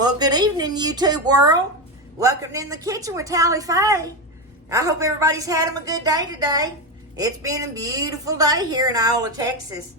Well, good evening, YouTube world. Welcome in the kitchen with Tally Faye. I hope everybody's had a good day today. It's been a beautiful day here in Iowa, Texas.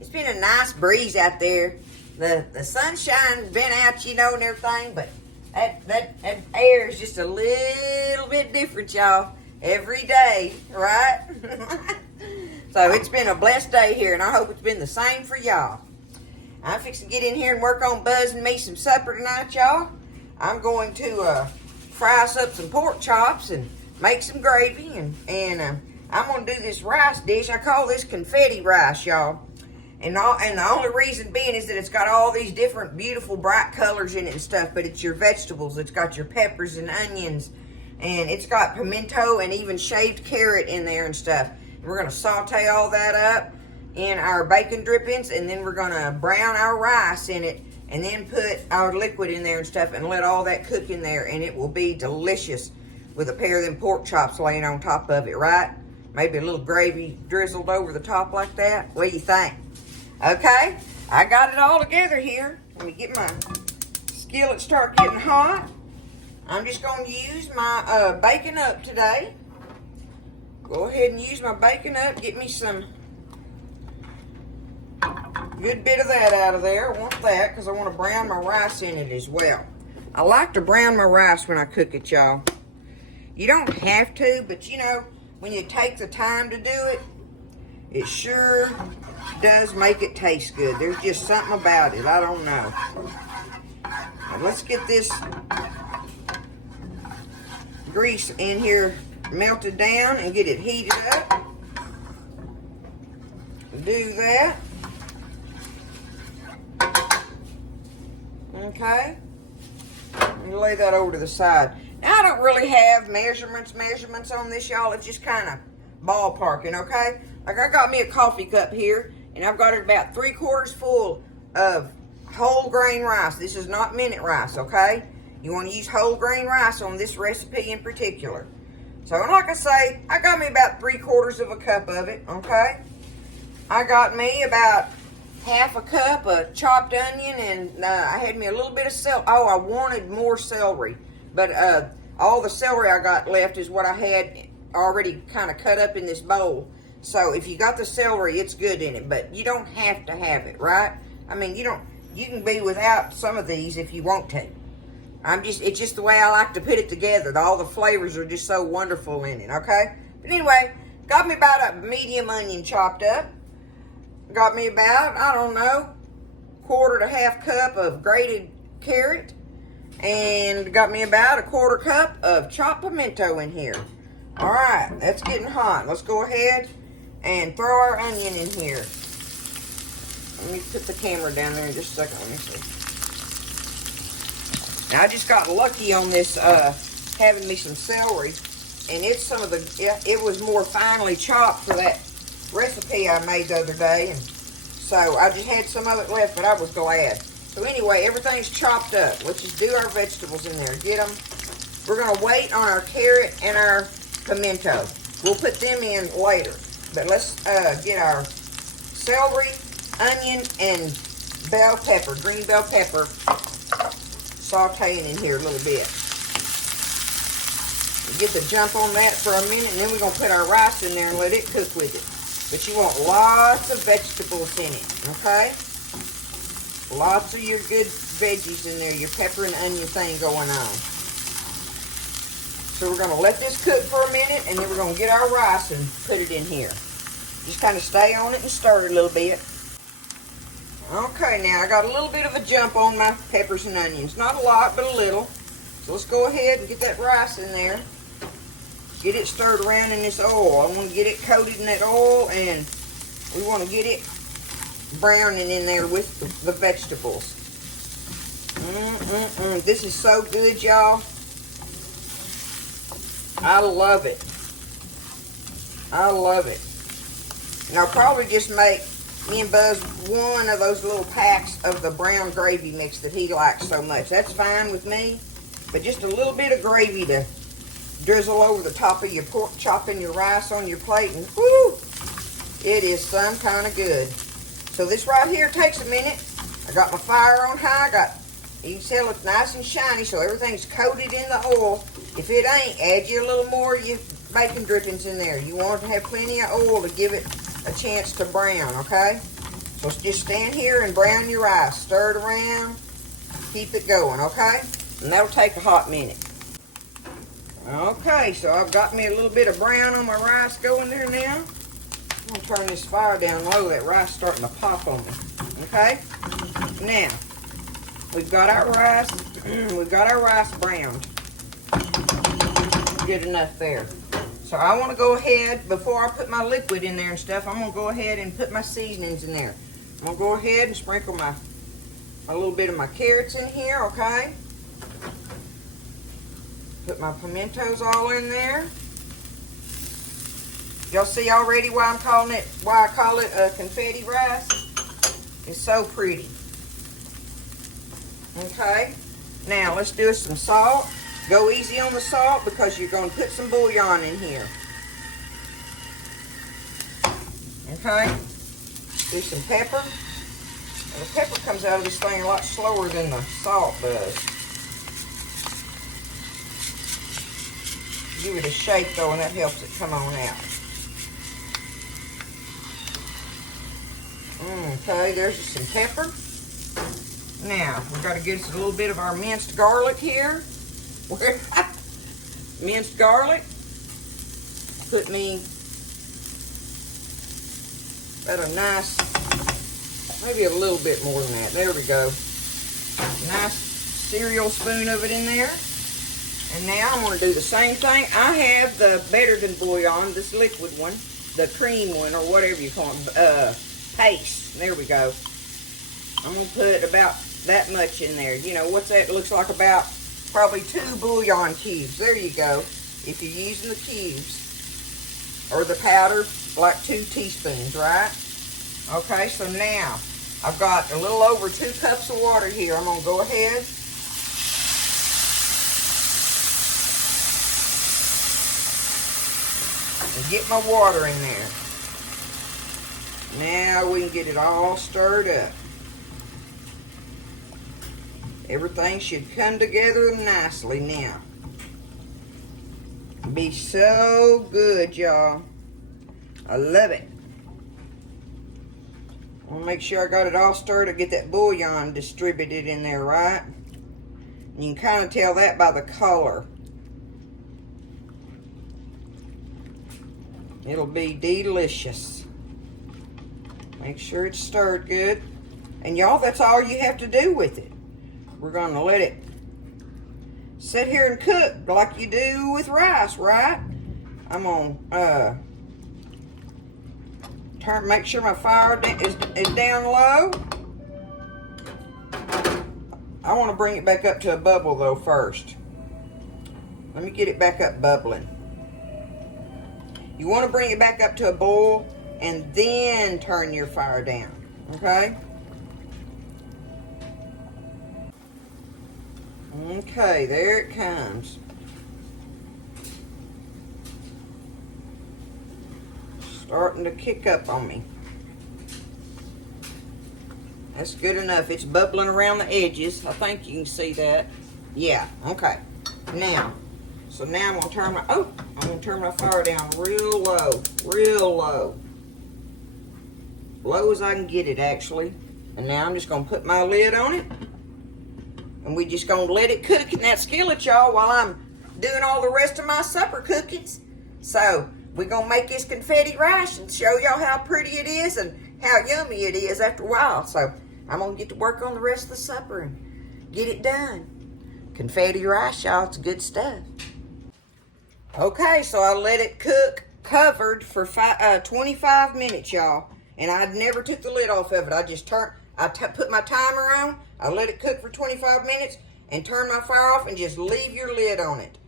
It's been a nice breeze out there. The sunshine's been out, you know, and everything, but that air is just a little bit different, y'all, every day, right? So it's been a blessed day here, and I hope it's been the same for y'all. I'm fixing to get in here and work on buzzing me some supper tonight, y'all. I'm going to fry us up some pork chops and make some gravy, and I'm going to do this rice dish. I call this confetti rice, y'all. And the only reason being is that it's got all these different beautiful bright colors in it and stuff, but it's your vegetables. It's got your peppers and onions, and it's got pimento and even shaved carrot in there and stuff. And we're going to saute all that up in our bacon drippings, and then we're going to brown our rice in it, and then put our liquid in there and stuff, and let all that cook in there, and it will be delicious with a pair of them pork chops laying on top of it, right? Maybe a little gravy drizzled over the top like that. What do you think? Okay, I got it all together here. Let me get my skillet start getting hot. I'm just going to use my bacon up today. Go ahead and use my bacon up. Get me some good bit of that out of there. I want that because I want to brown my rice in it as well. I like to brown my rice when I cook it, y'all. You don't have to, but you know, when you take the time to do it, it sure does make it taste good. There's just something about it. I don't know. Now let's get this grease in here melted down and get it heated up. Do that. Okay, and lay that over to the side. Now I don't really have measurements on this, y'all. It's just kind of ballparking, okay? Like I got me a coffee cup here, and I've got it about 3/4 full of whole grain rice. This is not minute rice, okay? You want to use whole grain rice on this recipe in particular. So like I say, I got me about 3/4 of a cup of it, okay? I got me about 1/2 cup of chopped onion, and I had me a little bit of celery. Oh, I wanted more celery, but all the celery I got left is what I had already kind of cut up in this bowl. So if you got the celery, it's good in it, but you don't have to have it, right? I mean, you can be without some of these if you want to. It's just the way I like to put it together. All the flavors are just so wonderful in it, okay? But anyway, got me about a medium onion chopped up. Got me about, I don't know, 1/4 to 1/2 cup of grated carrot. And got me about 1/4 cup of chopped pimento in here. All right, that's getting hot. Let's go ahead and throw our onion in here. Let me put the camera down there in just a second. Let me see. Now, I just got lucky on this, having me some celery. And it's it was more finely chopped for that recipe I made the other day, and so I just had some of it left, but I was glad. So anyway, everything's chopped up. Let's just do our vegetables in there. Get them. We're going to wait on our carrot and our pimento. We'll put them in later, but let's get our celery, onion, and bell pepper, green bell pepper, sauteing in here a little bit. Get the jump on that for a minute, and then we're going to put our rice in there and let it cook with it. But you want lots of vegetables in it, okay? Lots of your good veggies in there, your pepper and onion thing going on. So we're going to let this cook for a minute, and then we're going to get our rice and put it in here. Just kind of stay on it and stir it a little bit. Okay, now I got a little bit of a jump on my peppers and onions. Not a lot, but a little. So let's go ahead and get that rice in there. Get it stirred around in this oil. I want to get it coated in that oil, and we want to get it browning in there with the vegetables. This is so good, y'all. I love it. I love it. And I'll probably just make me and Buzz one of those little packs of the brown gravy mix that he likes so much. That's fine with me, but just a little bit of gravy to drizzle over the top of your pork, chopping your rice on your plate, and whoo, it is some kind of good. So this right here takes a minute. I got my fire on high. I got You can see it looks nice and shiny, so everything's coated in the oil. If it ain't, add you a little more of your bacon drippings in there. You want it to have plenty of oil to give it a chance to brown, okay? So just stand here and brown your rice. Stir it around. Keep it going, okay? And that'll take a hot minute. Okay, so I've got me a little bit of brown on my rice going there now. I'm going to turn this fire down low. That rice is starting to pop on me. Okay? Now, we've got our rice. We've got our rice browned. Good enough there. So I want to go ahead, before I put my liquid in there and stuff, I'm going to go ahead and put my seasonings in there. I'm going to go ahead and sprinkle a little bit of my carrots in here, okay? Put my pimentos all in there. Y'all see already why I call it confetti rice? It's so pretty. Okay, now let's do some salt. Go easy on the salt because you're going to put some bouillon in here. Okay, do some pepper. And the pepper comes out of this thing a lot slower than the salt does. Give it a shake though, and that helps it come on out. Okay, there's some pepper. Now, we've got to get us a little bit of our minced garlic here. Minced garlic. Put me about a nice, maybe a little bit more than that. There we go. Nice cereal spoon of it in there. And now I'm going to do the same thing. I have the better than bouillon, this liquid one, the cream one, or whatever you call it, paste. There we go. I'm going to put about that much in there. You know, what's that? It looks like about probably 2 bouillon cubes. There you go. If you're using the cubes or the powder, like 2 teaspoons, right? Okay, so now I've got a little over 2 cups of water here. I'm going to go ahead and get my water in there. Now we can get it all stirred up. Everything should come together nicely now. Be so good, y'all. I love it. I want to make sure I got it all stirred to get that bouillon distributed in there, right? And you can kind of tell that by the color. It'll be delicious. Make sure it's stirred good. And y'all, that's all you have to do with it. We're going to let it sit here and cook like you do with rice, right? I'm going to make sure my fire is down low. I want to bring it back up to a bubble though first. Let me get it back up bubbling. You want to bring it back up to a boil and then turn your fire down, okay? Okay, there it comes. Starting to kick up on me. That's good enough. It's bubbling around the edges. I think you can see that. Yeah, okay. Now, so now I'm gonna turn my fire down real low, real low. Low as I can get it, actually. And now I'm just gonna put my lid on it. And we just gonna let it cook in that skillet, y'all, while I'm doing all the rest of my supper cookings. So, we're gonna make this confetti rice and show y'all how pretty it is and how yummy it is after a while. So, I'm gonna get to work on the rest of the supper and get it done. Confetti rice, y'all, it's good stuff. Okay, so I let it cook covered for 25 minutes, y'all. And I never took the lid off of it. I just put my timer on, I let it cook for 25 minutes, and turn my fire off and just leave your lid on it.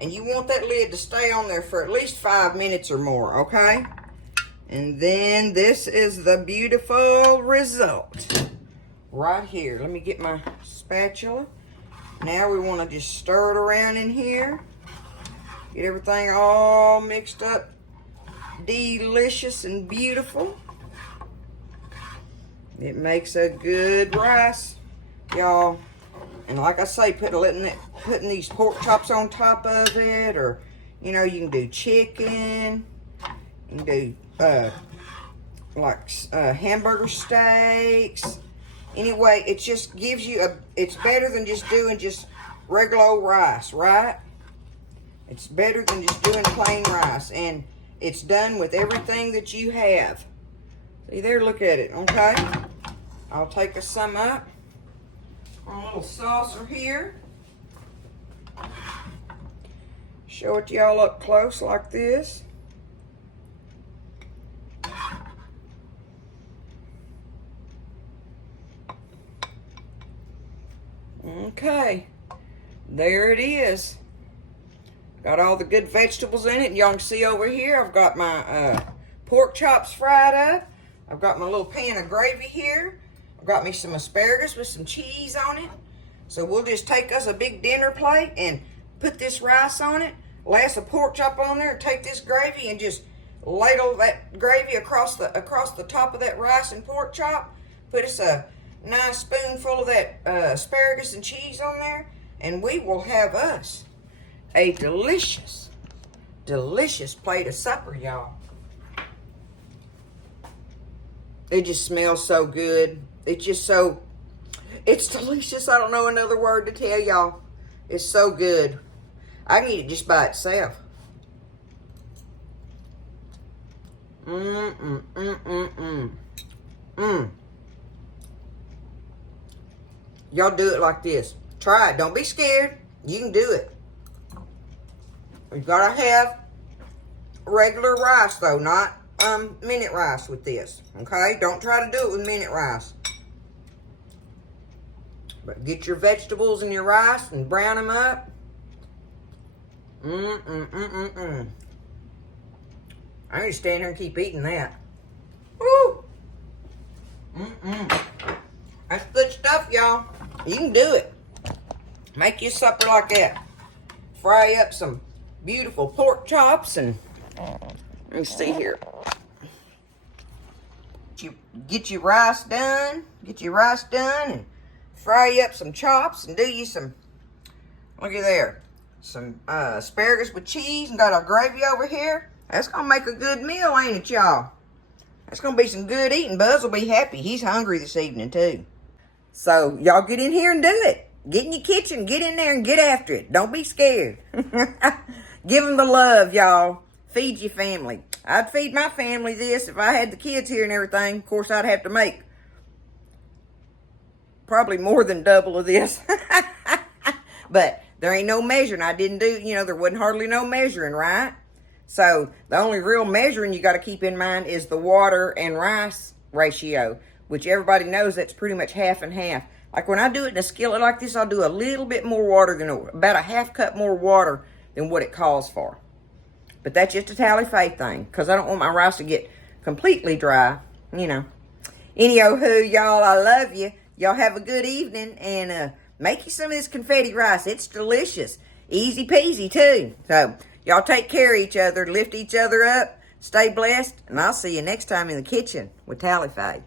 And you want that lid to stay on there for at least 5 minutes or more, okay? And then this is the beautiful result right here. Let me get my spatula. Now we want to just stir it around in here. Get everything all mixed up, delicious and beautiful. It makes a good rice, y'all. And like I say, putting these pork chops on top of it, or, you know, you can do chicken. You can do, hamburger steaks. Anyway, it just gives you it's better than just doing just regular old rice, right? It's better than just doing plain rice. And it's done with everything that you have. See there, look at it, okay? I'll take us some up on a little saucer here. Show it to y'all up close like this. Okay, there it is. Got all the good vegetables in it. Y'all can see over here, I've got my pork chops fried up. I've got my little pan of gravy here. I've got me some asparagus with some cheese on it. So we'll just take us a big dinner plate and put this rice on it, lay us a pork chop on there, take this gravy and just ladle that gravy across the top of that rice and pork chop. Put us a nice spoonful of that asparagus and cheese on there, and we will have us a delicious, delicious plate of supper, y'all. It just smells so good. It's delicious. I don't know another word to tell y'all. It's so good. I can eat it just by itself. Y'all do it like this. Try it. Don't be scared. You can do it. You gotta have regular rice though, not minute rice with this. Okay? Don't try to do it with minute rice. But get your vegetables and your rice and brown them up. I need to stand here and keep eating that. Woo! That's good stuff, y'all. You can do it. Make you supper like that. Fry up some beautiful pork chops and let me see here. Get your rice done. Get your rice done and fry up some chops and do you some, look at there, some asparagus with cheese and got our gravy over here. That's going to make a good meal, ain't it, y'all? That's going to be some good eating. Buzz will be happy. He's hungry this evening, too. So, y'all get in here and do it. Get in your kitchen. Get in there and get after it. Don't be scared. Give them the love, y'all. Feed your family. I'd feed my family this if I had the kids here and everything. Of course, I'd have to make probably more than double of this. But there ain't no measuring. I didn't do, there wasn't hardly no measuring, right? So the only real measuring you got to keep in mind is the water and rice ratio, which everybody knows that's pretty much half and half. Like when I do it in a skillet like this, I'll do a little bit more water than, about a half cup more water than what it calls for. But that's just a tally-fay thing, because I don't want my rice to get completely dry, Anywho, y'all, I love you. Y'all have a good evening, and make you some of this confetti rice. It's delicious. Easy peasy, too. So, y'all take care of each other, lift each other up, stay blessed, and I'll see you next time in the kitchen with Tally-Fay.